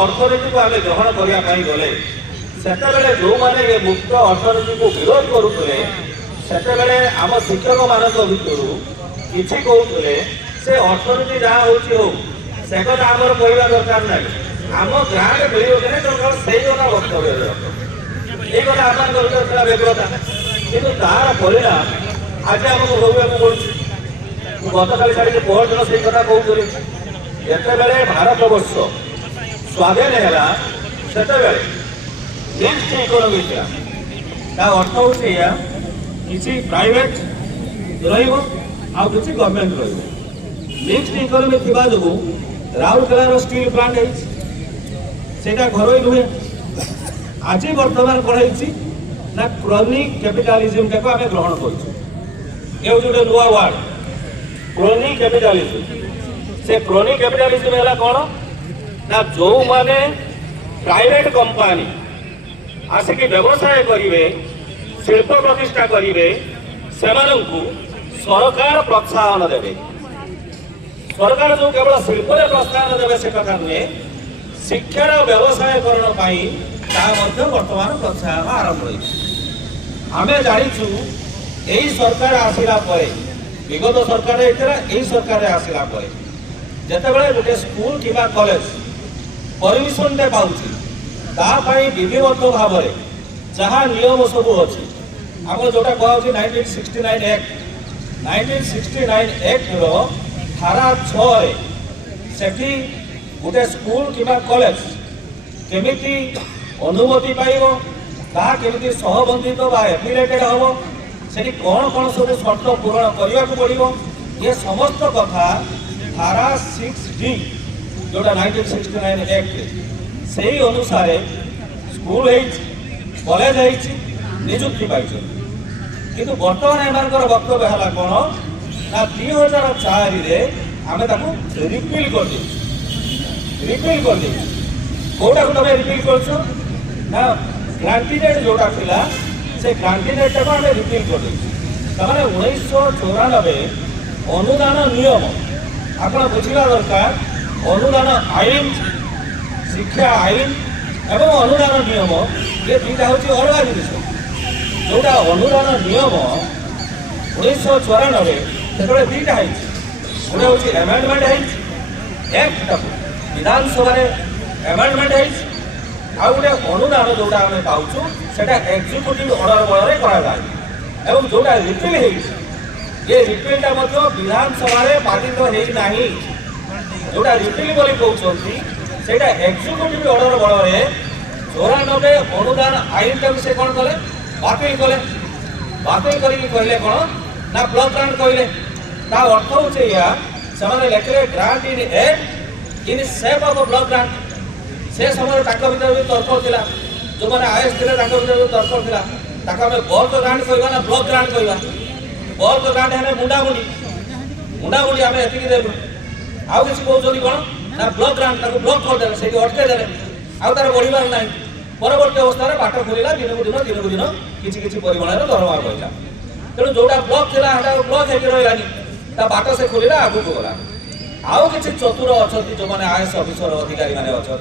अर्थनीति को आम ग्रहण करने गले से जो मैंने ये मुक्त अर्थनीति को विरोध करुले से आम शिक्षक मान भितर किसी कहते से अर्थनीति जहाँ हो से कथा आम कहवा दरकार ना आम गाँव में मिले सरकार से वक्तव्य ये कथा आम व्यग्रता कि तार परिणाम आज आमको भोगवाक पड़ू गत काली छाड़ी परदिन से कथा कहूँ जिते भारत वर्ष स्वाधीन है से मिक्स इकोनॉमी था अर्थ हूँ किसी प्राइवेट रही गवर्नमेंट मिक्स इकोनॉमी थिबा जो राउरकेलार स्टील प्लांट है घर नुहे आज बर्तमान कौन ना क्रॉनिक कैपिटालिज्म टाक आम ग्रहण कर गोटे नुआ वार्ड क्रॉनिक कैपिटालिज्म से क्रॉनिक कैपिटालिज्म है कौन ना जो माने प्राइवेट कंपनी आसिक व्यवसाय करेंगे शिल्प प्रतिष्ठा करेंगे से सरकार प्रोत्साहन देवे सरकार जो केवल शिल्प प्रोत्साहन देवे से कथा नुहे शिक्षार व्यवसायकरण बर्तमान प्रोत्साहन आरंभ हो आम जाचु यही सरकार आसला विगत सरकार यही सरकार आसला जिते गोटे स्कूल कि कॉलेज परमिशन टे पाई विधिबद्ध भाव में जहाँ नियम सब अच्छी आम जोटा कहूँ 1969 एक्ट धारा 6 से गोटे स्कूल कि कॉलेज केमिति अनुमति पाइब केमिति सहबंधित एफिलेटेड हम से कौन कौन सब शर्त पूरण करने को पड़ो ये समस्त कथा धारा 6D जोटा 1969 एक्ट से अनुसार स्कूल कॉलेज निजुक्ति पाई किंतु बर्तमान एम वक्तव्य है कौन ना 2004 आम रिपिल कर कौटा को तुम रिपिल कर ना ग्रांटिनेट जोटा था से ग्रांटिनेट टाक आम रिपिल कर 1994 अनुदान नियम आप बुझा दरकार अनुदान आईन शिक्षा आईन एवं अनुदान नियम ये दुईटा हूँ अलग जिन जोटा अनुदान नियम 1994 से दुईटा गोटे हूँ एमेंडमेंट एक्ट विधानसभा एमेंडमेंट आउ गोटे अनुदान जोटा आम पाचु से एक्जिक्यूटिव ऑर्डर बल कराए जोटा रिपिल ये रिपिलटा विधानसभा पारित होना जोटा रिपिल बोली कहते से एक्जिक्यूटिव ऑर्डर बल 94 अनुदान आईन टाक से कौन कले बातिल करके कहले कौन ना ब्लॉक ग्रांट कहले अर्थ हूँ से लेखिले grant in aid in shape of block grant से समय भर भी तर्क था जो मैंने आईएएस थे भर तर्क था आम बल्क ग्रांट कहवा ना ब्लॉक ग्रांट कहवा बल्क ग्रांट है मुंडामुंडी आम एति देलु आउ किसी कहते कौन ना ब्लॉक ग्रांट ब्लॉक करदे से अटकईदे आउ तार बढ़िबार ना परवर्त अवस्था बाट खोलला दिन को दिन किसी परिमाण दरमा पड़ा तेणु जोटा ब्लॉक था ब्लॉक हो रहा बाट से खोलला आगू को गला आउ किसी चतुर अच्छा जो मैंने आईएएस ऑफिसर अधिकारी मैंने अच्छा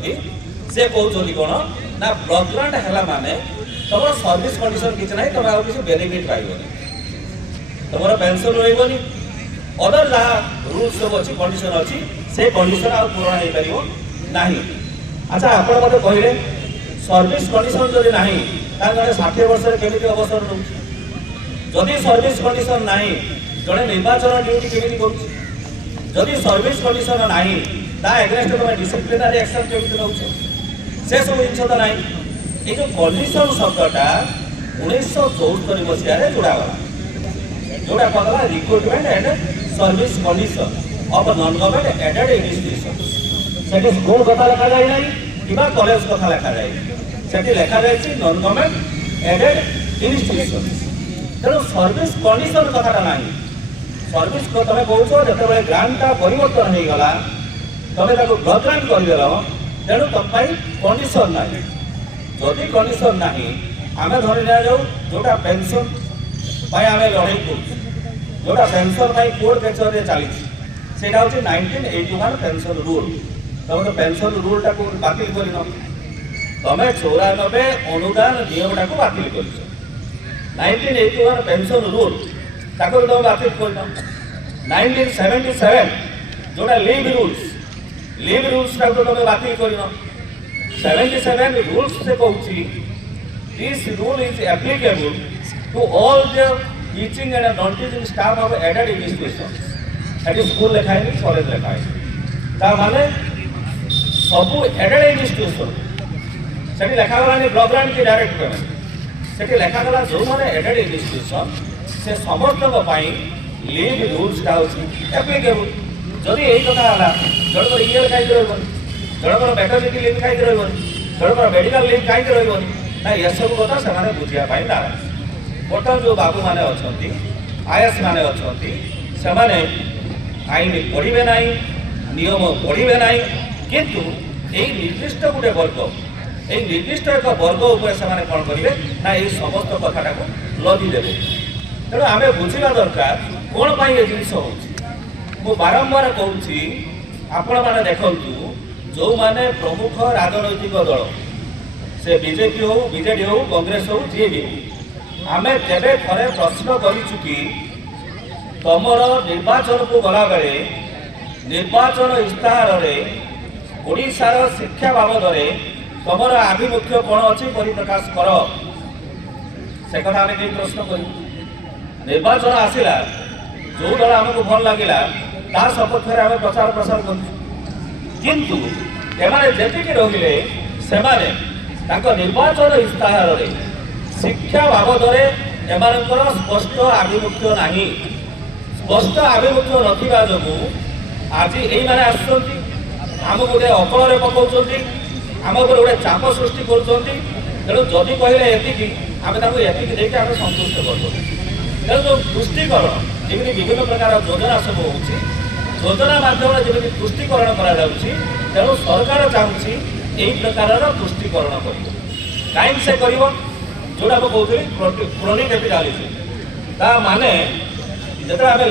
से कहते कौन ना ब्लॉक ग्रांट है माने तुम सर्विस कंडीशन किसी ना तुम आउ किसी बेनिफिट पाइबनी तुम पेंशन रही अदर जहाँ रूल्स सब अच्छी कंडीशन अच्छी से कंडीशन आ पूरण हो पार ना अच्छा आप कहले सर्विस कंडीशन जदि ना जड़े 60 वर्ष केमी अवसर नौ जदि सर्विस कंडीशन ना जड़े निर्वाचन ड्यूटी केमी करुँच सर्विस कंडीशन ना एगेन्स्ट तुम डिसिप्लिनरी एक्शन केमी नौ से सब जिन तो ना ये जो कंडीशन शब्दटा 1974 मसीह जोड़ागला जोड़ा कहला recruitment and service condition of non government aided institution से स्कूल कथा लिखा जाए ना कि कॉलेज कथा लिखा जाए से लिखा जाए नॉन गवर्नमेंट एडेड इंस्टीट्यूशन तेणु सर्विस कंडीशन कथाटा ना सर्विस तुम कौच जो ग्रांटा परिवर्तन हो गला तुम ब्लॉक ग्रांट करदेल तेणु तुम कंडीशन ना जदि कंडीशन ना आम धरी जाऊ जोटा पेंशन आम लड़ाई कर जोटा पेंशन कोर्ट कचहरी चली हूँ 1981 पेंशन रूल तुम तो पेंशन रूलटा को बातिल कर तुम 94 अनुदान नियमटा को बातिल कर 1981 पेंशन रूल ताको तुम बातिल कर 1977 जोटा लीव रूल्स तुम बातिल कर 77 रूल्स से कहूँ this rule is applicable to all the teaching and non teaching staff of aided institution एटी स्कूल लिखा है कॉलेज लिखा है माने सब एडेड इंस्टीट्यूशन से लिखा गला ब्लॉक ग्रांट की डायरेक्ट पेमेंट से लिखा गला जो मैंने एडेड इंस्टीट्यूशन से समस्त लीव रूल्सटा हूँ एप्लीकेबल जदि यही कथा है जनकर ईएल कहीं रही जनकर मैटरनिटी लीव कहीं रही जनकर मेडिकल लीव कहीं रही ना ये सब कथा से बुझापी नाराज बर्तमान जो बाबू मैंने अच्छा आईएएस मैंने अच्छा से आईन पढ़े ना नियम पढ़े ना किंतु यही निर्दिष्ट गोटे वर्ग यही निर्दिष्ट एक वर्ग उपर से कौन करेंगे ना ये समस्त कथाटा को लदिदेवे तेणु आम बुझा दरकार कौन पर ये जिन हो बारंबार कहूँ आपण मैंने देखु जो मैंने प्रमुख राजनैतिक दल से बीजेपी हो बीजेडी हो कांग्रेस हो जी भी आम तेरे थे प्रश्न करूँ कि तुमर निर्वाचन को गला बेले निर्वाचन इस्ताहार ओडिशार शिक्षा बाबद तुमर आभिमुख्य कौन अच्छी परिप्रकाश कर से कथा आम कहीं प्रश्न कर निर्वाचन आसला जो दल आमको भल लगे तार सपक्ष में आम प्रचार प्रसार किंतु एमाने जेतिकी रहिले सेमाने ताको निर्वाचन इस्ताहार शिक्षा बाबद एमानकर स्पष्ट आभिमुख्य नहीं स्पष्ट आभिमुख्य नथिबा जोगु आज यही माने आसुचंती आम गोटे अकल पकाउछंती आम उपर गोटे चाप सृष्टि करुचंती तेणु जदि कहले एतिकी आम एतिकी देके आम संतुष्ट कर तेणु जो पुष्टिकरण जमी विभिन्न प्रकार योजना सब हो योजना माध्यम जमी पुष्टिकरण तेणु सरकार चाहूँगी यही प्रकार पुष्टिकरण कर कहीं से कर जोटा मुझे कहती क्रोनी कैपिटालिज्म ता माने जो आम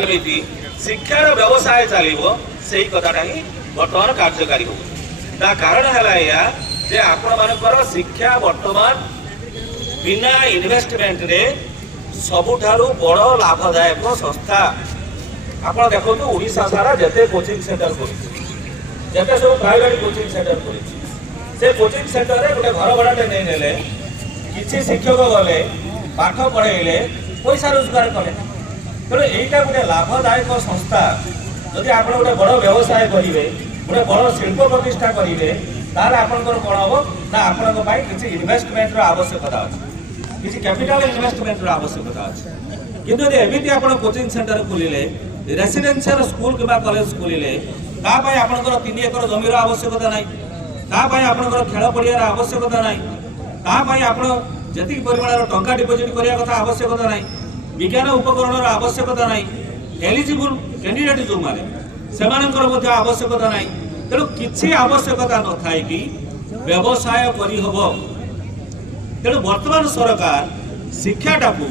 शिक्षार व्यवसाय चलो से कथाटा ही बर्तमान कार्यकारी हो कारण है या जे आपण मानकर शिक्षा बर्तमान बिना इन्वेस्टमेंट रे सबुठारु बड़ लाभदायक संस्था आप देखो ओडिशा सारा जिते कोचिंग सेंटर करते सब प्राइवेट कोचिंग सेंटर कर कोचिंग सेंटर रे गोटे घर भड़ाटे नहीं नेले किसी शिक्षक गले पाठ पढ़ेले पैसा रोजगार कले तेणु यहीटा गोटे लाभदायक संस्था जदि आप गोटे बड़ व्यवसाय करेंगे गोटे बड़ शिल्प प्रतिष्ठा करेंगे तार आपंकर कौन हम ना आपण किसी इन्वेस्टमेंट आवश्यकता अच्छे किसी कैपिटल इन्वेस्टमेंट आवश्यकता अच्छे किंतु एमती आप कोचिंग सेंटर खोलिले रेसिडेंशियल स्कूल कि कॉलेज खोलिले तापाई आपंकर 3 एकर जमीर आवश्यकता ना तापाई आपंकर खेल पड़ियार आवश्यकता ना तापाई आप जी परिमाण टंका डिपोजिट करने कथा आवश्यकता ना विज्ञान उपकरण आवश्यकता ना एलिजिबल कैंडिडेट जो माने सेमानकर आवश्यकता ना तेणु किसी आवश्यकता न थाए कि व्यवसाय करहब तेणु वर्तमान सरकार शिक्षाटा को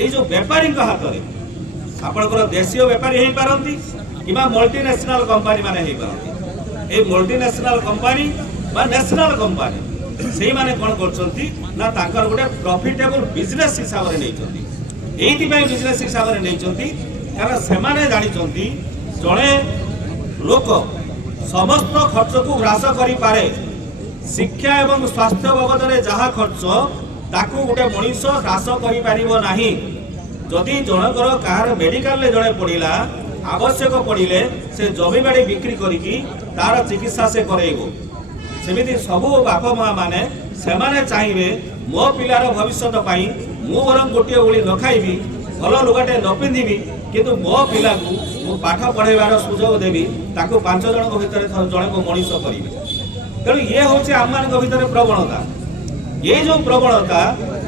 ये जो बेपारी हाथ में आपंकर देशीय बेपारी हो पारती कि मल्टीनेशनल कंपनी माने हो पारती ये मल्टीनेशनल कंपनी बा नेशनल कंपनी से माने कौन कर गोटे प्रॉफिटेबल बिजनेस हिसाब से नहीं बिजनेस हिसाब से नहीं कारण से जानी जड़े लोक समस्त खर्च को ह्रास करें शिक्षा एवं स्वास्थ्य बाबद में जहाँ खर्च ताकू गोटे मनीष ह्रास करना जदि जनकर कहार मेडिकल जड़े पड़ा आवश्यक पड़े से जमी बाड़ी बिक्री करी तार चिकित्सा से करेगो सेमिति सबू बाप माँ मैंने से चाहिए मो पिलार भविष्य मु बर गोटे ओली न खाइबी भल लुगाटे न पिंधि किंतु मो पिला को मु पाठ पढ़ेबार सुजोग देवी ताको 5 जन भितर जड़े को मनीष करी तेणु ये हूँ आम मान भर प्रवणता ये जो प्रवणता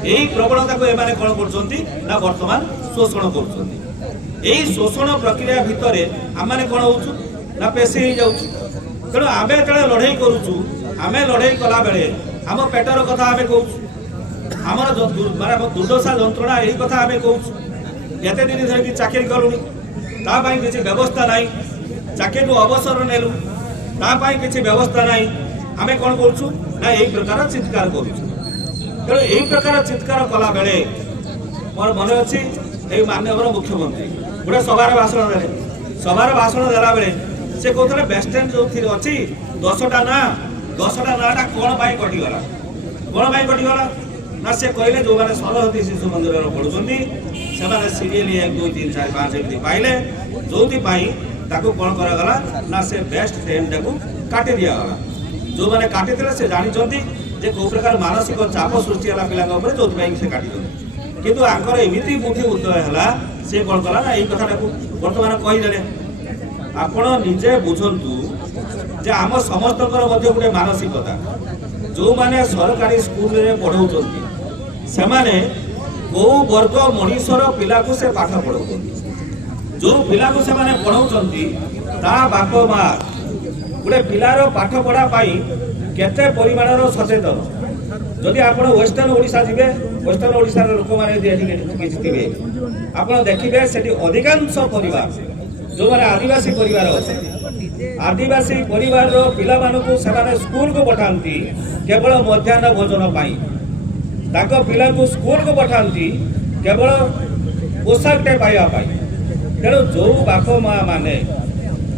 यही प्रवणता को एमाने कौन कर वर्तमान शोषण कर शोषण प्रक्रिया भितर आम मैंने कौन हो ना पेशी हो जाऊँ तेणु आम जो लड़े करुचु आम लड़े कला बेले आम पेटर कथा आम कहूँ आमर माने दुर्दशा जंत्रणा यही कथा आम कहूँ एते दिन धरिकी चाकरी कलुनी तापाई किसी व्यवस्था ना चाकरी अवसर नेलु तापाई किसी व्यवस्था नहीं आम कौन करूँ ना यही प्रकार चित्कार करूँ तेणु यही प्रकार चित्कार कला बेले मोर मन अच्छी माननीय मुख्यमंत्री गोटे सभार भाषण देले सभार भाषण देला बेले से कहते वेस्टर्न जो अच्छी 10टा नाटा कौन पाई कटिगला कौन पाई कटिगला ना से कहले जो मैंने सरस्वती शिशु मंदिर पढ़ुंट से सीरियल 1 2 3 4 5 एमती पाइले जो कौन करागला ना से बेस्ट 10 टाक काटी दिगला जो मैंने काटी से जानते जे कौ प्रकार मानसिक चाप सृष्टि है पिला जो से काटी किंतु आंकर एमती बुद्धि उदय है से कौन कला ना यही कथा बर्तमान कहीदे आपण निजे बुझंतु जे आम समस्त गोटे मानसिकता जो माने सरकारी स्कूल में पढ़ाऊँ से कौ वर्ग मनीषर पिला को से पाठ पढ़ाऊँ जो पिला को से पढ़ाऊँ बाप माँ गोटे पिलार पाठ पढ़ा केते परिमाणर सचेतन जदि आप वेस्टर्न ओडिशा जी वेस्टर्न ओडिशा लोक मैंने थे आप देखिए से अधिकांश परिवार जो मैंने आदिवासी परिवार अच्छे आदिवासी परिवार पिला स्कूल को पठाती केवल मध्याह्न भोजन पिला स्कूल को पठाती केवल पोशाकटे पाइबापी तेणु जो बाप माँ मैंने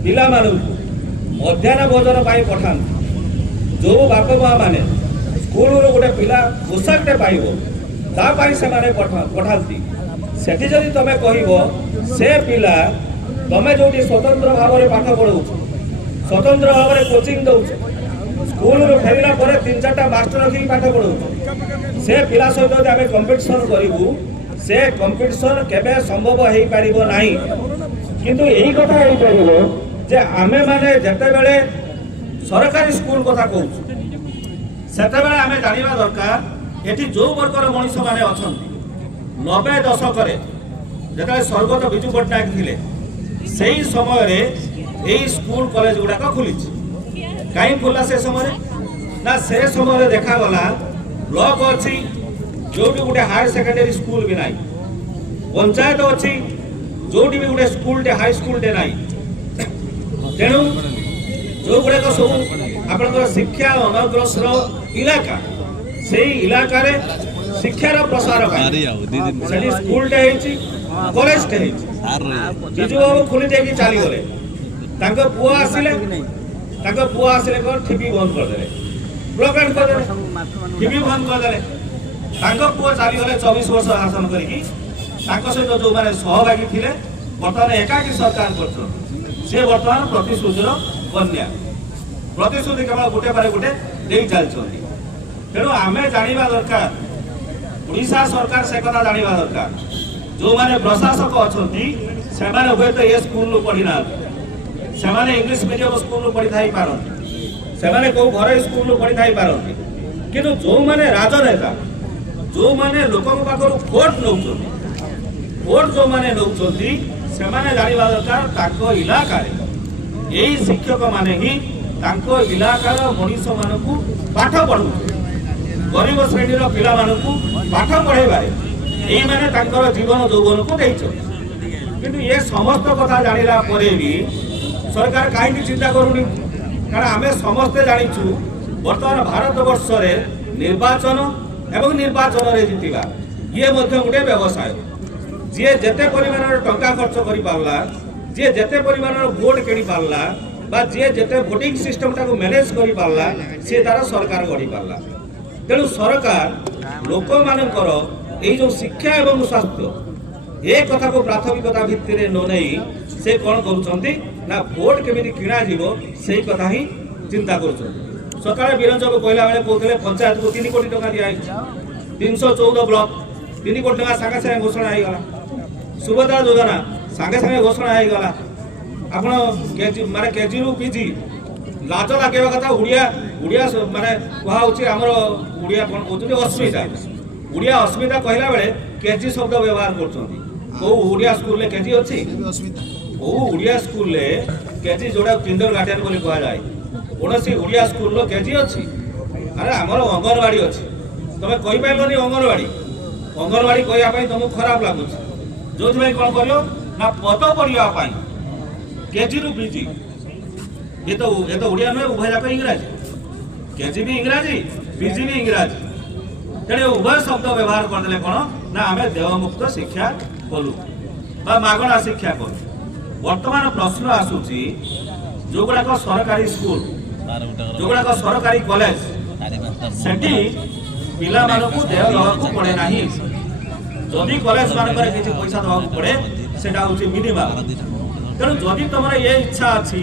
पिला मध्याह्न भोजन पठाती जो बाप माँ मैंने स्कूल गोटे पिला पोशाकटे पाइब से पठाती से जदि तुम कह से पिला तुम जो स्वतंत्र भाव में पाठ पढ़ाऊ स्वतंत्र भाव में कोचिंग दौ स्कूल फेरला 3-4टा मास्टर रखी पाठ पढ़ाऊ से पिला सहित आम कंपिटिशन करूँ से कंपिटिशन केबे संभव हो पार ना किंतु यही कथा हो पार जे आमे माने जेते बेले सरकारी स्कूल कथा कहूँ से आम जाना दरकार ये जो वर्गर मनीष मैंने अच्छा 90 दशक जो स्वर्गत विजु पट्टनायक थे से समय यही स्कूल कॉलेज गुड़ाक खुली कहीं खुला से समय ना से समय देखागला ब्लॉक अच्छी जो भी गोटे हायर सेकेंडरी स्कूल भी ना पंचायत अच्छी जो भी गोटे स्कूल टे हाई स्कूल टे ना तेणु जो गुड़ाक सब आप शिक्षा अनग्रसर इलाका से इलाका शिक्षार प्रसार स्कूल टे कॉलेज टे विजु बाबू खुली जाकि चली गले पुआ आसिले कौन टीवी बंद करदे ब्लॉक एंड करदे टीवी बंद करदे पुआ चली गले 24 वर्ष शासन करिकी सहित जो मैंने सहभागी थे बर्तमान एकाकी सरकार कर बर्तमान प्रतिश्रुतिर बन्या प्रतिश्रुति केवल गोटे पर गोटे दे चलती तेणु आम जाना दरकार ओडिशा सरकार से कथा जाना दरकार जो माने प्रशासक अच्छा हे तो ये स्कूल पढ़ी ना से इंग्लिश मीडियम स्कूल पढ़ी था पारती से कौ घर स्कूल पढ़ी था पारती किंतु जो माने राजनेता जो माने लोक पाखर भोट नौ जो माने नौ से जाना दरकार इलाका यही शिक्षक माने ही इलाकार मनीष मानू पाठ पढ़ू गरीब श्रेणी पिला पाठ पढ़ाइबारे यही मैंने जीवन यौवन को किंतु ये समस्त कथा जाना भी सरकार कहीं चिंता करूनी कारण आम समस्ते जाचु बर्तमान भारत वर्ष निर्वाचन एवं निर्वाचन जीतवा ये गोटे व्यवसाय जी जेते परिमाण टंका खर्च कर पारला जी जेते परिमाण भोट किणी पारला बा जी जेते भोटिंग सिस्टम टाको मैनेज कर पारला सी तार सरकार गढ़ी पारला तेणु सरकार लोक मानकर ये जो शिक्षा एवं स्वास्थ्य ये कथा को प्राथमिकता भित्ति न नहीं से कौन करा भोट केमी किणा से कथा ही चिंता कर सकाଳେ ବିରଞ୍ଜ को कहला बेले कहते पंचायत को 3 कोटी टका दिया 314 ब्लॉक 3 कोटी टका सागे सागे घोषणा हो गला सुभद्रा योजना सागे सागे घोषणा हो गला आपण माने केजी रु पीजी लाज लागेवा कथा उड़िया माने कहा होची हमर उड़िया कोन कहउछी अस्मिता उड़िया अस्मिता कहला बेले केजी शब्द व्यवहार करछंती को उड़िया स्कूल ले केजी अछि ओ उड़िया स्कूल ले केजी जोड़ा किंडर गार्डन बोली कहा जाए कौनसी उड़िया स्कूल लो केजी अच्छी अरे आमर अंगनवाड़ी अच्छी तुम कही पाइलनि अंगनवाड़ी कहवाई तुमको खराब लगुच जो कौन कर ना पद पढ़ापी केजी रु पीजी ये तो ओडिया नुहे उभय जाक इंग्राजी केजी भी इंग्राजी पीजी भी इंग्राजी तेणु उभय शब्द व्यवहार करदे कौन ना आम देवमुक्त शिक्षा कलु मागणा शिक्षा कलु। वर्तमान प्रश्न आसूची जो गुड़ाक सरकारी स्कूल जो गुड़ाक सरकारी कॉलेज सेठी पिला मानकु देय दवाकु पड़े नाही जदि कॉलेज मानकर किछि पैसा दवाकु पड़े सेटा होची मिनिमम। तेणु जदि तुम ये इच्छा अच्छी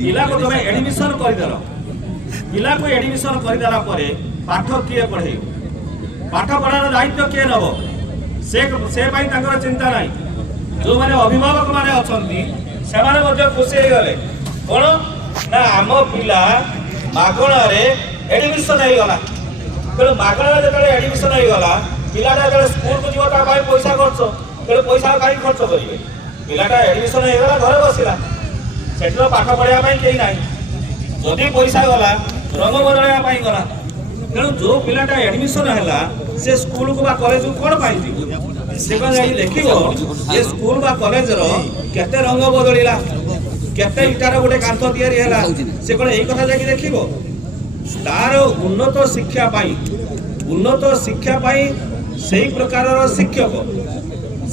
पिला को तुम एडमिशन करदेल पिला को एडमिशन करदेला परे पाठ किए पढ़े पाठ पढ़ार दायित्व किए नब से चिंता ना जो मैंने अभिभावक मैंने अच्छा खुशी हो गले कौन ना आम पिला मागणार एडमिशन होगा तेणु मागणार जो एडमिशन होगा पिलाटा जो स्कूल को जीव पैसा खर्च तेणु पैसा कहीं खर्च करेंगे पिलाटा एडमिशन होगा घर बसला से पाठ पढ़ाई कहीं ना जदि पैसा गला रंग बदलवाई गला तेणु जो पिलाटा एडमिशन है से स्कूल को कॉलेज को कौन पाई से देखिए ये स्कूल बा कॉलेज केते रंग बदलिला केते इटार गोटे कांथ तैयारी हैला से कोन एई कथा जाकी देखिबो तार उन्नत शिक्षा पाई सेही प्रकारर शिक्षक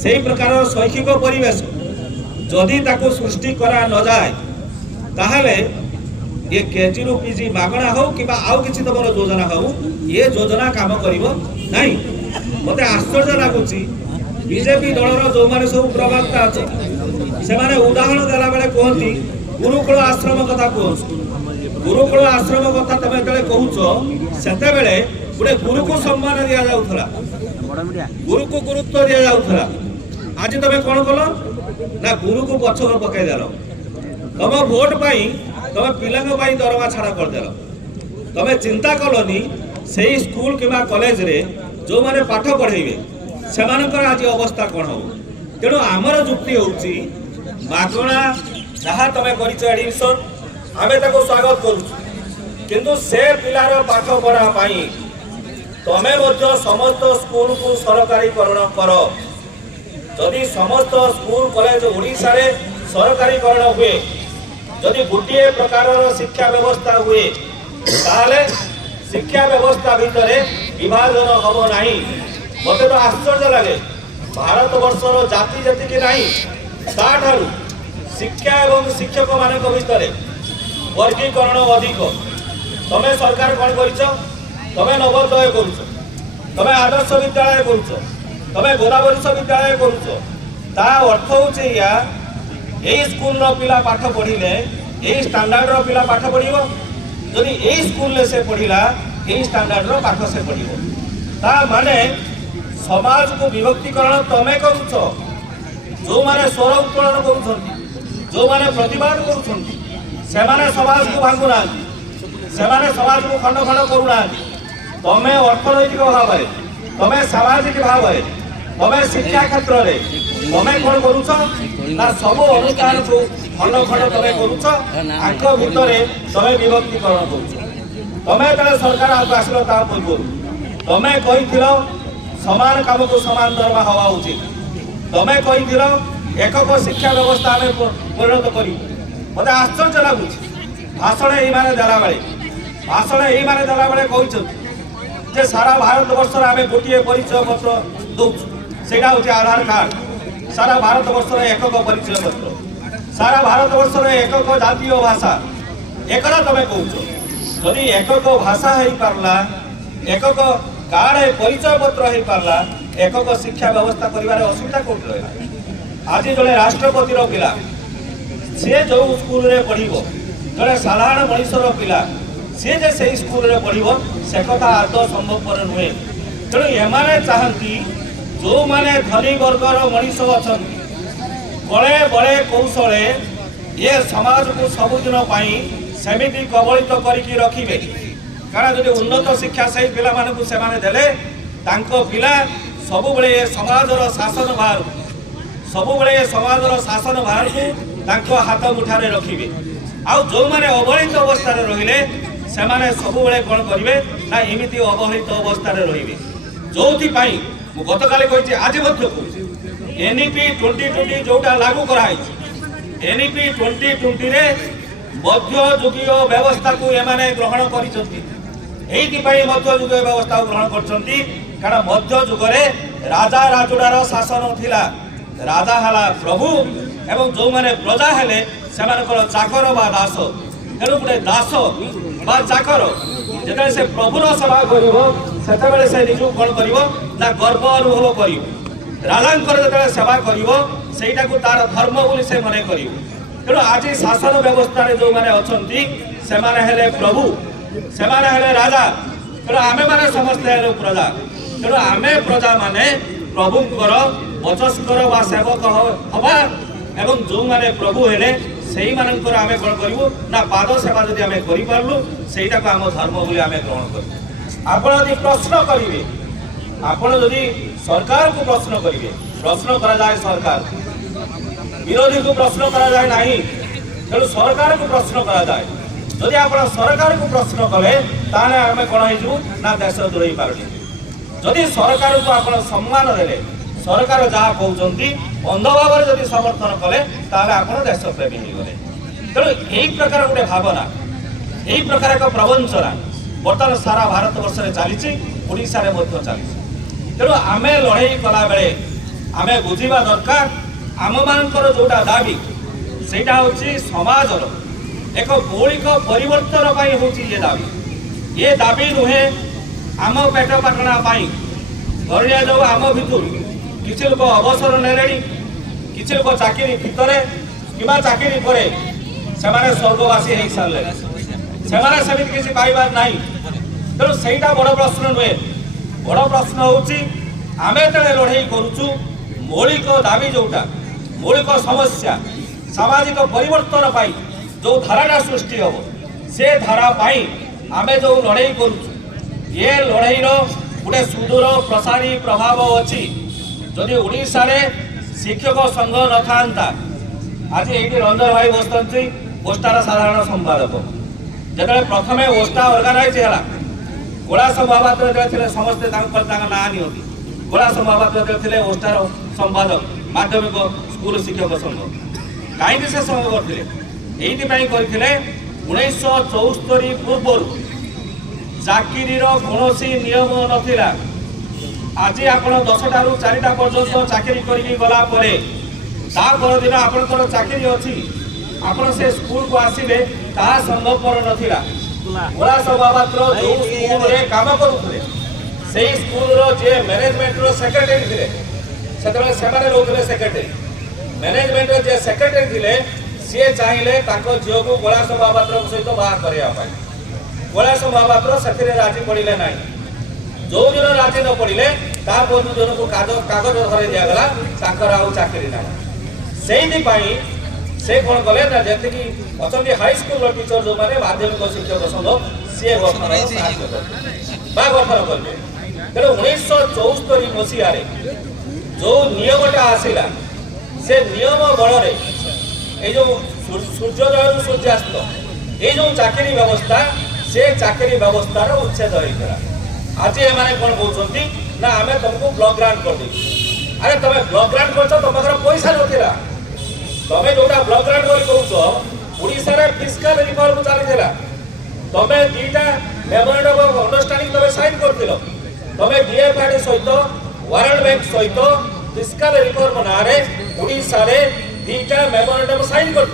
सेही प्रकारर शैक्षिक परिवेश जदि ताको सृष्टि करा न जाए ताहले ये केजी रु पीजी मागणा हो कि आउ किछि तमर योजना हो ये योजना काम करिवो नाही। मते आश्चर्य लागुची बीजेपी दलर जो माने सब प्रवक्ता अच्छे से माने उदाहरण देला बेले कहती गुरुकुल आश्रम कथा कह गुरुकुल आश्रम कथा तुम जो कहूच से बेले गोटे गुरु को सम्मान दि जाऊला गुरु को गुरुत्व दि जाऊला आज तुम कौन कल ना गुरु को पछर पकईदेल तुम भोट पाई तुम पिला दरमा छाड़ करदेल तुम चिंता कलनी से स्कूल कि कॉलेज रे जो माने पाठ पढ़ेबे से आज अवस्था कौन हो। तेणु आमर जुक्ति होउची मागणा जहाँ तुम कर एडमिशन आम स्वागत करूँ किंतु से पिलार पाठ पढ़ा तमें समस्त स्कूल को सरकारीकरण कर जदि समस्त स्कूल कॉलेज ओडिशा रे सरकारीकरण हुए जदि गोटे प्रकार शिक्षा व्यवस्था हुए ताले शिक्षा व्यवस्था भितर विभाजन हम नहीं। मत तो आश्चर्य लगे भारत वर्षर जाति जी ना ताठू शिक्षा एवं शिक्षक मान भितर वर्गीकरण अधिक तमें सरकार कौन कर नवोदय कर आदर्श विद्यालय कर गोदावरी विद्यालय कर अर्थ हो स्कूल पिला पाठ पढ़िले यही स्टैंडर्ड पिला पाठ पढ़ो जदि यही स्कूल से पढ़ला यही स्टैंडर्ड पाठ से पढ़ो ता माने समाज को विभक्तिकरण तमें करुच जो माने स्वर उत्तोलन कर जो माने प्रतिवाद कर समाज को भांगुना समाज को खंड खंड करूना तमें अर्थनैतिक भाव तमें सामाजिक भाव तमें शिक्षा क्षेत्र में तमें कौन करुच ना सब अनुष्ठान को खंड खंड तमें करुच भितर तमें विभक्तिकरण करें तमें सरकार आसल पूर्व तमें कही समान काम को समान दरमा हवा उचित तमें कही एकक शिक्षा व्यवस्था आम परिणत कर मत आश्चर्य लगुच भाषण ये देला बेले कहते सारा भारत वर्ष आम गोटे परिचय पत्र दौर से आधार कार्ड सारा भारत वर्ष एकक परिचय पत्र सारा भारत वर्ष एकक जातीय भाषा एक तुम कौच जदि एकक भाषा हो पारला एकक कार्ड परिचय पत्र हो पारला एकक शिक्षा व्यवस्था कर असुविधा कौट रहा। आज जो राष्ट्रपतिर पिला सी जो स्कूल रे पढ़ो जो साधारण मनीषर पिला सी जे से स्कूल रे पढ़ो से कथा आदौ संभवपर नुहे। तेणु एमाने चाहती जो माने धनी वर्गर मनीष अच्छा बड़े बड़े कौशले ये समाज को सबुदिन सेमिति कबलित करके रखिबे कारण जब उन्नत शिक्षा से पिला मानकु से माने देले तांको पिला सब बड़े समाजर शासन बाहर सब बड़े समाजर शासन बाहर को तांको हाथ मुठारे रखिबे आउ जो माने अवहेलित अवस्था रे रहिले से माने सब बड़े कोन करिवे ना एमिति अवहेलित अवस्था रे रहिबे जोथि पई मु गतकाले कहिछि आज मध्य एनईपी 2020 जोटा लागू कराई एनईपी 2020 रे मध्ययुगीय व्यवस्था को एमाने ग्रहण करिसंती एइथिपाई मध्ययुगीय व्यवस्था ग्रहण करछंती कारण मध्य जुगरे राजा राजुडार शासन थिला राजा हला प्रभु एवं जो माने प्रजा हेले सेमानकर चाकर बा दास तेणु गोटे दास बा चाकर जेतबेले से प्रभुर सेवा करिवो सेतबेले से निजु कोन करिवो ना गर्व अनुभव करिवो राजांकर जेतबेले सेवा करिवो सेटा को तार धर्म बोली से मने करिवो तेणु आज शासन व्यवस्था रे जो माने अछंती सेमाने हेले प्रभु सेमाने हेले राजा तेणु आमे माने समस्त हेले प्रजा तेणु आमे प्रजा माने प्रभुंकर वचस्कर बा सेवक हवा एवं जो माने प्रभु हेले सेही मानकर आमे कोन करिवो ना पाद सेवा जदि आमे करि पारलु सेटा को आम धर्म बोली आमे ग्रहण करू। आपण यदि प्रश्न करिवे आपण यदि सरकार को प्रश्न करिवे प्रश्न करा जाए सरकार विरोधी को प्रश्न करा जाए नहीं तेणु सरकार को प्रश्न करा जाए जदि आपण सरकार को प्रश्न कले ताने आमे कोन हिजु ना देश दूरई पारनी जदि सरकार को आपण सम्मान देले सरकार जहाँ कहते अंध भाव जब समर्थन कले आप देश प्रेमी हो गले तेणु यही प्रकार गोटे भावना यही प्रकार एक प्रवंचना बर्तमान सारा भारत वर्ष में चली चली तेणु आम लड़े कला बेले आम बुझा दरकार आम मानकर जोटा दाबी सेटा हूँ समाजर एक मौलिक परिवर्तन हूँ ये दाबी नुहे आम पेट पाटना धरिया जाऊ आम भितर किसी लोग अवसर नेले किसी लोग चाकरी भितर कि चाकरी पर से स्वर्गवासी हो सारे से किसी पाइबार ना तेणु सहीटा बड़ प्रश्न नुहे बड़ प्रश्न हूँ आम जो लड़े करुचु मौलिक दाबी जोटा मौलिक समस्या सामाजिक परिवर्तन पाई जो धाराटा सृष्टि हम से धारा पाई आम जो लड़े करुचु ये लड़ईर गोटे सुदूर प्रसारी प्रभाव अच्छी जदि ओडिशा रे शिक्षक संघ न था आज ये रंजन भाई बसती ओष्टार साधारण संपादक जो प्रथम ओष्टा ऑर्गेनाइज है गोला संभावत समस्ते ना नियंती गोला संभावत थे ओष्टार संपादक माध्यमिक स्कूल शिक्षक संघ कहीं से संघ करते करते 1974 पूर्व चाकरी कौन नियम नाला आज आप 10टा ରୁ 4टा पर्यंत चाकरी करके गला परे ता पर दिन आपनकर चाकरी अछि आपन से स्कूल को आसीबे ता संभवपर नथिला गोला सभापत्र जो स्कूल रे काम करूथले सेही स्कूल रो जे मैनेजमेंट रो सेक्रेटरी थिले सेतबे सेमाने रोथले सेक्रेटरी मैनेजमेंट रो जे सेक्रेटरी थिले से चाहिले ताको जियो को गोला सभापत्र सहित बाहर करिया पाई गोला सभापत्र सेथिरे राजी पड़िले नाही जो दिन राजी न पड़े जन को कागज धरे दिगला आउ चाकरी ना से कौन कले ना जी अच्छा हाईस्कल टीचर जो मैंने माध्यमिक शिक्षक संघ सी गठन करेंगे तेणु 1974 मसीह जो नियमटा आसला से नियम बल जो सूर्योदय सूर्यास्त ये जो चाकरी व्यवस्था से चाकरी व्यवस्थार उच्छेद होता आज ये कौन कहते ना आम तुमको ब्लॉक ग्रांट कर दी अरे तुम ब्लॉक ग्रांट कर तुम पैसा नाला तुम जोटा ब्लॉक ग्रांट कर ओडिशा फिस्काल रिफॉर्म चली तुम 2टा मेमोरेंडम ऑफ अंडरस्टैंडिंग तुम साइन कर तुम डीएफआईडी सहित वर्ल्ड बैंक सहित फिस्काल रिफॉर्म ना ओडिशा 2टा मेमोरेंडम साइन कर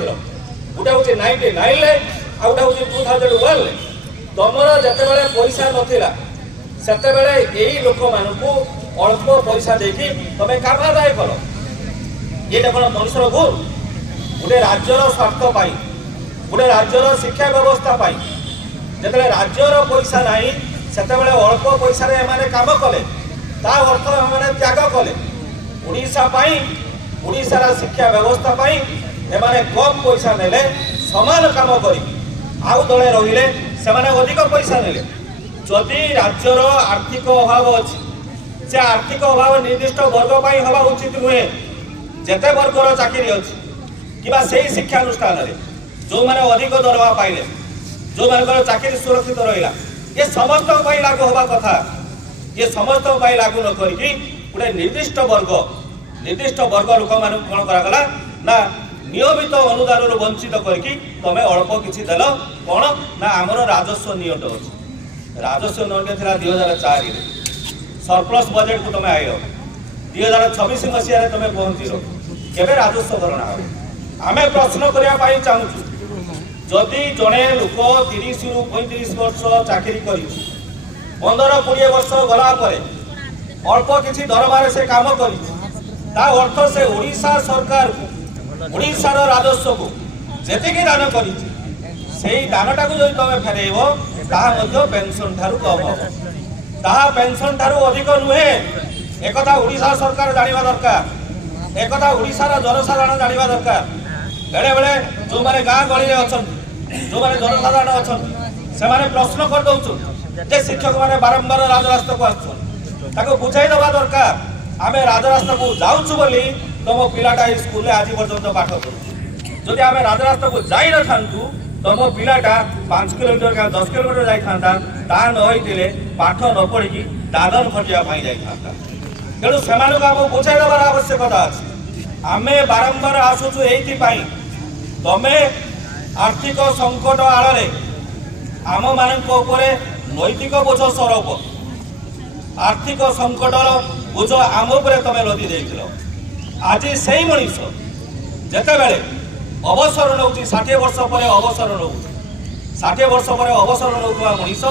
गोटे हूँ 99 आ गोटे हूँ 2001 तुमर जिते पैसा नाला सेतेबेले यही लोक मानू अल्प पैसा देकी तुम काम आदाय कर ये कौन मनुष्यर भूल गोटे राज्यर स्वार्थ पाई गोटे राज्यर शिक्षा व्यवस्था पाई जिते राज्यर पैसा ना सेतेबेले अल्प पैसा एमाने काम कले ता अर्थ एमाने त्याग कले ओडिशा पाई ओडिशार शिक्षा व्यवस्था पाई एमाने कम पैसा नेले समान काम करी आउ दले रहिले सेमाने अधिक पैसा नेले जदि राज्यर आर्थिक अभाव अच्छी से आर्थिक अभाव निर्दिष्ट वर्ग पर हवा उचित नुहे जेते वर्गर चाकरी अच्छी कि शिक्षानुष्ठान जो मैंने अधिक दरवा पाइले जो मान चाकरी सुरक्षित रहा ये समस्त लागू हवा कथा ये समस्त लागू न करी गोटे निर्दिष्ट वर्ग लोक मान कौन करागला ना नियमित अनुदान वंचित करके तुम अल्प किसी देल कौन ना आमर राजस्व नियट अच्छे राजस्व नियट था 2004 सरप्लस बजेट को तुम आइल 2026 मसीह तुम पहुँचल केवे राजस्व भरणा आम प्रश्न करने चाहूँ जदि जड़े लोक 30 रु 35 वर्ष चाकरी कर 15-20 वर्ष गलापर अल्प किसी दरबार से काम कर अर्थ से ओडिशा सरकार को ओडिशार राजस्व को जी दान कर दानटा को जो तुम फेरब ताहा पेंशन ठारू कम हम ताहा पेंशन ठारू अधिक नुहे एक ओडिशा सरकार जाना दरकार एक ओडिशार जनसाधारण जाना दरकार बेले बेले जो मैंने गाँ गली में अच्छा जो मैंने जनसाधारण अच्छा से प्रश्न कर दौन जे शिक्षक मैंने बारंबार राजरास्ता को आसो बुझाई दवा दरकार आम राजरास्ता को जाऊँ बोली तुम पिलाटा स्कूल आज पर्यटन पाठ करुँ आम राजरास्ता को जाई न था तुम पिलाटा 5 किलोमीटर 10 किलोमीटर जाता नई पाठ न पढ़ी दादन खटियापाई जाता तेणु से आम बुझाई देवार आवश्यकता अच्छे आम बारंबार आसुचु ये तमें आर्थिक संकट आड़े आम मान नैतिक बोझ स्वरूप आर्थिक संकटर बोझ आम तुम लदी दे आज से ही मनीष जिते बड़े अवसर नौ 60 वर्ष पर अवसर नौ 60 वर्ष पर अवसर नौवा मनीष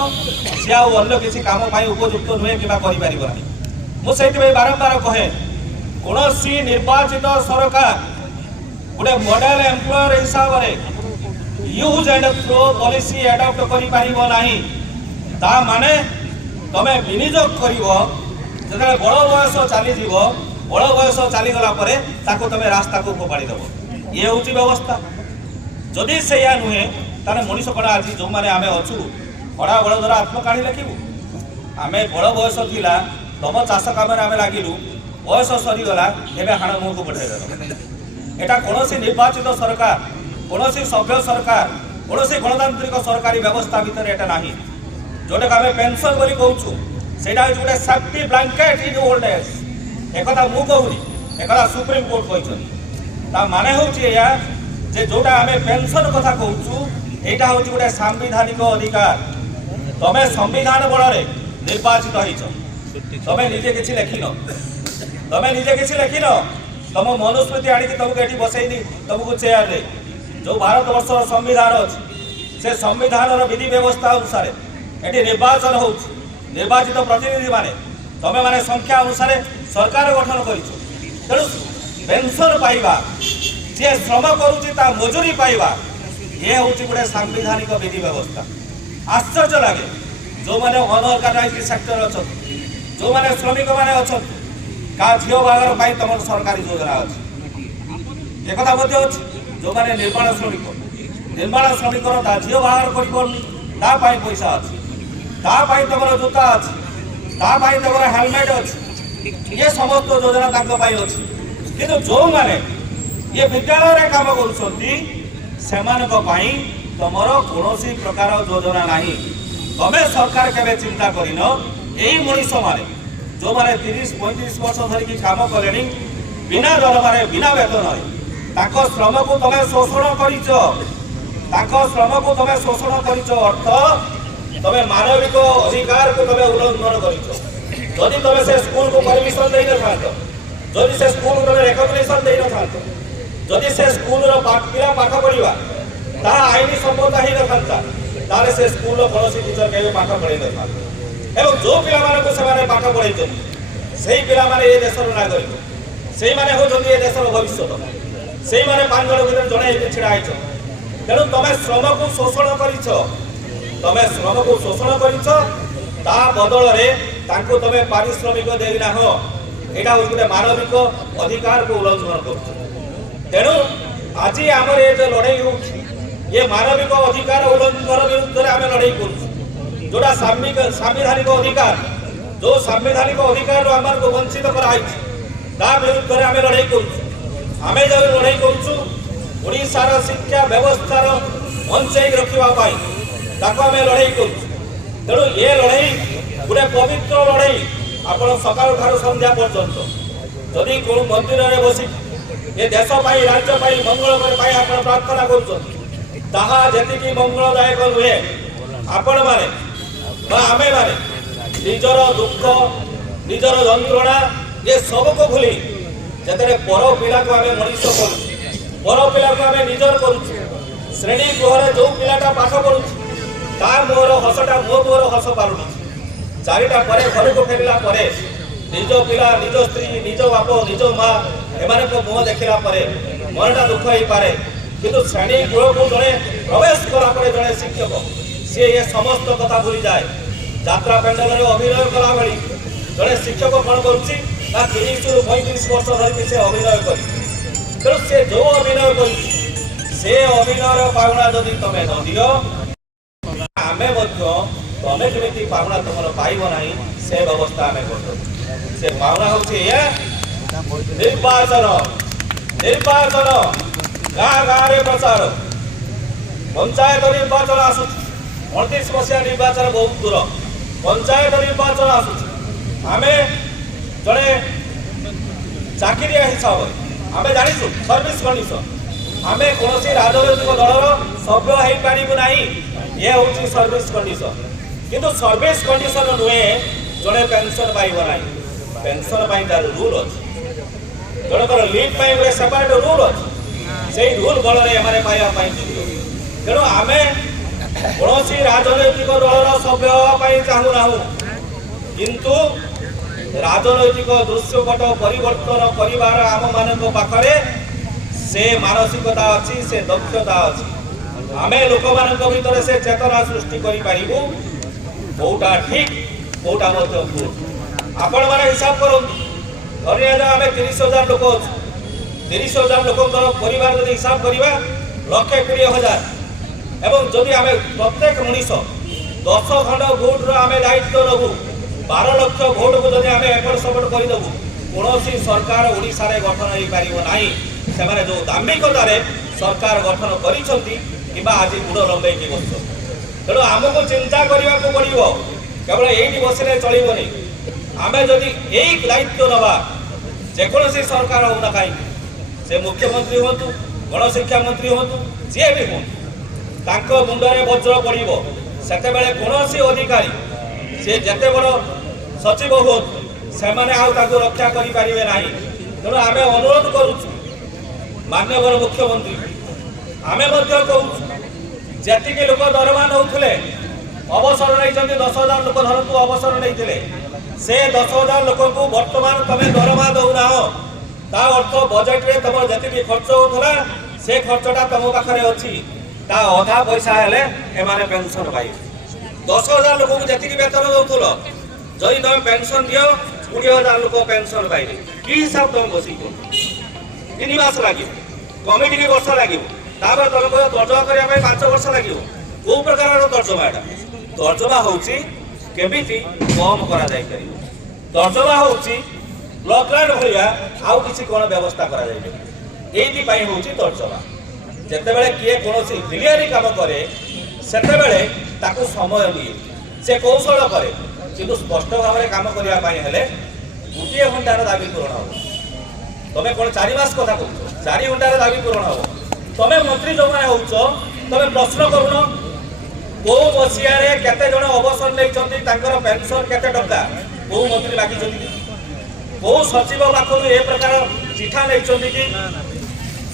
सी अन्य किसी काम उपयुक्त नुहे कि मुझे बारंबार कहे कौन निर्वाचित सरकार गोटे मॉडल एम्प्लॉयर हिसाब से use and throw policy adopt करि परिबो नाही ता माने तमे विनियोग करिवो जते बड़ बयस चली जीवो बड़ बयस चली गला परे ताको तमे रास्ता को फोपाड़ी देबो ये होची व्यवस्था जदि से या नुहे ताने मनीष कोना आज जो माने आमे अछु बड़ा बड़ द्वारा आत्मकाणी लिखिबो आमे बड़ बयस थिला तम चाष काम आमे लागिलु बयस सरी गला एबे हाण मुह को पठाई देबो एटा कोनोसी निर्वाचित सरकार कोनोसी सभ्य सरकार कोनोसी गणतांत्रिक सरकारी व्यवस्था भीतर एटा नाही जोटा आमे पेंशन बोली कहूछु सेटा गोटे safety blanket in old age एकथा मु कहूनी एकथा सुप्रीम कोर्ट कहिछन ता माने होछि या जे जोटा आमे पेंशन कथा कहूछु एटा होछि गोटे संवैधानिक अधिकार तमे संविधान बଳରେ निर्वाचित होइछ तमे निजे किछि लेखिन तुम मनुस्मृति आनिक तुमको ये बसैली तुमको चेयर रे जो भारत वर्ष संविधान अच्छे से संविधान विधि व्यवस्था अनुसार ये निर्वाचन हो निर्वाचित प्रतिनिधि माने तुम माने संख्या अनुसार सरकार गठन कर पेंशन पाइबा जे श्रम करुच्ची मजूरी पाइबा ये हूँ गोटे सांविधानिक विधि व्यवस्था आश्चर्य लगे जो मैंने अनऑर्गेनाइज्ड सेक्टर अच्छा जो मैंने श्रमिक मैंने अच्छा का झील बाहर तुम सरकारी योजना अच्छी एक जो मैंने निर्माण श्रमिक झील बाहर कर पैसा अच्छी तुम जूता अच्छी तुम हेलमेट अच्छी ये समस्त योजना अच्छी कि जो मैंने ये विद्यालय काम कर तुम कौन प्रकार योजना ना तुम्हें सरकार केवे चिंता करन यही मनीष माने जो मैंने 30-35 वर्ष धरिकी काम कले बिना दरमारे बिना वेतन श्रम को तुम शोषण कर अर्थ तुम मानविक अधिकार को तुम उल्लंघन कर से स्कूल को परमिशन दे न जदि से स्कूल तुम रेकग्निशन दे न जदि से स्कूल पिला पाठ पढ़ा ता आईन सम्मत ही न से स्कूल कौन टीचर के पाठ पढ़े न एवं जो पिला पाठ पढ़ाई से पिला ये देशर नागरिक से होती ये देशर भविष्य से 5 जन भर जड़े छिड़ा तेणु तुम श्रम को शोषण कर बदल तुम पारिश्रमिक देना यहाँ हूँ गोटे मानविक अधिकार को उल्लंघन कर तेणु आज आम जो लड़ाई हो मानविक अधिकार उल्लंघन विरुद्ध आम लड़ाई कर जोड़ा सांविधानिक अधिकार जो सांविधानिक अधिकार आम को वंचित कराई विरुद्ध आम लड़ाई कर जो लड़ाई करुशार शिक्षा व्यवस्था बंचाई रखापी आम लड़ाई कर तेणु ये लड़ाई गोटे पवित्र लड़ाई आप सकाल ठार संध्या पर्यंत जदि कौन मंदिर में बस ए देश पाई राज्य पाई मंगल पाई आपण प्रार्थना करूछन ताहा जेतिकी मंगलदायक नुहे आपण माने बा आमे माने निजर दुख निजर यंत्रणा ये सब को भूली जतरे पर पिला को आमे मनुष्य करू पर पिला को आमे निजर करू श्रेणी गृह जो पिलाटा पाठ पढ़ु तार मोर हसटा मोर हस पारुनी चारिटा परे घर को फेरला परे निज पिला निज स्त्री निज बाप निज माँ एमाने को मुह देखला परे मनटा दुख ही पारे किंतु श्रेणी गृह को जड़े प्रवेश कला परे जड़े शिक्षक सी ये समस्त कथा भूली जाए यात्रा पेंडल रे अभिनय कला भली जड़े शिक्षक कौन करुच्ची ना 30 रु 35 वर्ष धरिक से अभिनय करी तेणु से जो अभिनय करी से अभिनयर पावना जदि तमे न दियो आमे मध्य तमे जेमिति पावना तुमर पाइब नाही से व्यवस्था आमे करतो से पावना होची या निर्वाचन निर्वाचन गाँ गाँ रे प्रचार पंचायत निर्वाचन आसु 29 मसीहा निर्वाचन बहुत दूर पंचायत निर्वाचन आसु आमे जड़े चाकरिया हिसाब आमे जानिछु सर्विस कंडीशन आमे कोनोसी राजनैतिक दलर सभ्य हेई पारिबु नाही ये होची सर्विस कंडीशन किंतु सर्विस कंडीशन नुहे जड़े पेंशन पाइब नाही पेंशन पाई तार रूल अछि जनकर लीव पाई गोटे सेपरेट रूल अछि सेही रूल बल रे एमाने पाइबा पाई तेणु आमे कोनोसी राजनैतिक दलर सभ्य पाई चाहू नाहु किंतु राजनैतिक दृश्यपट परिवर्तन करिवार आम मानक पाखरे से मानसिकता अछि से दक्षता अछि आमे लोक मानक भितर से चेतना सृष्टि करि पारिबु कोटा ठीक कोटा मध्य भूल आपण माने हिसाब करंतु धरि आमे 30,000 लोक अछि 30,000 लोकंकर परिवार जदि हिसाब करिवा 1,20,000 एवं जदि आमे प्रत्येक मनीष 10 खंड भोट रो आमे दायित्व नबु 12 लाख भोट को जदि आमे एपट सपट करि दबु कोनोसी सरकार ओडिसा रे गठन होई पारिबो नाही से माने जो दाम्भिकता रे सरकार गठन करिसंती किबा आज गुड़ लंबे की बस तेणु आमको चिंता करने को पड़ो केवल यही बसने चलबनी आम जदि यही दायित्व नवा जेकोसी सरकार होना कहीं से मुख्यमंत्री हूँ गणशिक्षा मंत्री हूँ जी भी हूँ मुंडे वज्र पड़ो से कौन अधिकारी सी जिते बड़ सचिव हूँ से रक्षा करें ना तेणु आम अनुरोध करुचु माननीय मुख्यमंत्री आम कहूँ जी लोक दरमा नौले अवसर नहीं 10,000 लोक धरतु अवसर नहीं से 10,000 लोक को बर्तमान तमें दरमा दौना ता अर्थ बजेट रे तुम जी खर्च होता से खर्चटा तुम पाखे अच्छी ता अधा पैसा हेले एमाने पेंशन पाइबे 10,000 लोक को जी वेतन दौल जदि तुम पेंशन दियो 20,000 लोक पेंशन पाइबे कि हिसाब तुम बसी 3 मास लगे कमिटी की वर्ष लगे तापर तुम कह तर्जमा करने 5 वर्ष लगे कौ प्रकार तर्जमा एटा तर्जमा होची केमिति कम करा जाय करी तर्जमा होची लॉकडाउन भलिया आउ किसी कोन व्यवस्था करा जाय एही पई होची तर्जमा जते बेले किए कोनोसी क्लियरी काम करे सेते बेले ताकू समय दिए से कौशल करे किंतु स्पष्ट भाव में काम करिया पई हेले गोटे घंटार दाबी पूर्ण हो तमे कोन 4 मास कथा कहू 4 घंटार दाबी पूर्ण हो तमे मंत्री जो माने होचो तमे प्रश्न करूनो को मसिया रे केते जण अवसर नै चंती तांकर पेंशन केते टका को मंत्री बाकी चंती को सचिव बाखु ए प्रकार चिठा नै चंती कि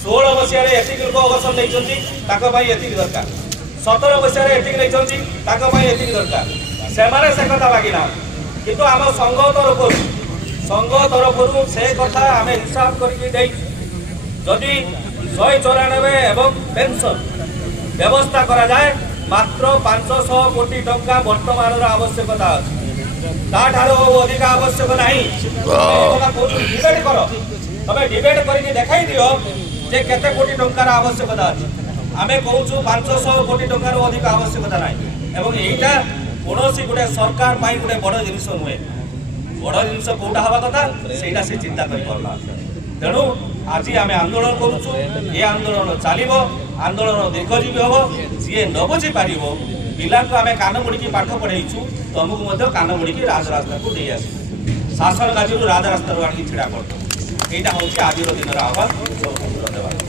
16 मसिया रे एतिक लोक अवसर नै चंती ताको भाई एतिक दरकार 17 मसिया रे एतिक नै चंती ताको भाई एतिक दरकार से माने से कथा बाकी ना किंतु हम संघ तरफ से कथा आम हिसाब करके दे जदि 194 एवं पेंशन व्यवस्था करा जाए मात्र 500 कोटी टंका वर्तमान आवश्यकता अधिक आवश्यक नहीं डिबेट कर तमें डिबेट करके देखाई दियो जे केते कोटी टंकार आवश्यकता अछि आमे कहूछु 500 कोटी टंकार अधिक आवश्यकता नहीं एवं एटा कोनोसी गुटे सरकार पाई गुटे बड़ जिनिस नुहे बड़ जिनिस कोटा हवा कथा सेटा से चिंता करि परला तेणु आज आम आंदोलन करुचु ये आंदोलन चलो आंदोलन दीर्घजीवी हम जी न बुझी पार पिला को आम कान मुड़ी पाठ पढ़ेचु तुमको कान मुड़ी राजरास्ता को दे आस शासन गाजी राजरास्ता आनी ढड़ा कर यहाँ हूँ आज दिन आह्वान सब धन्यवाद।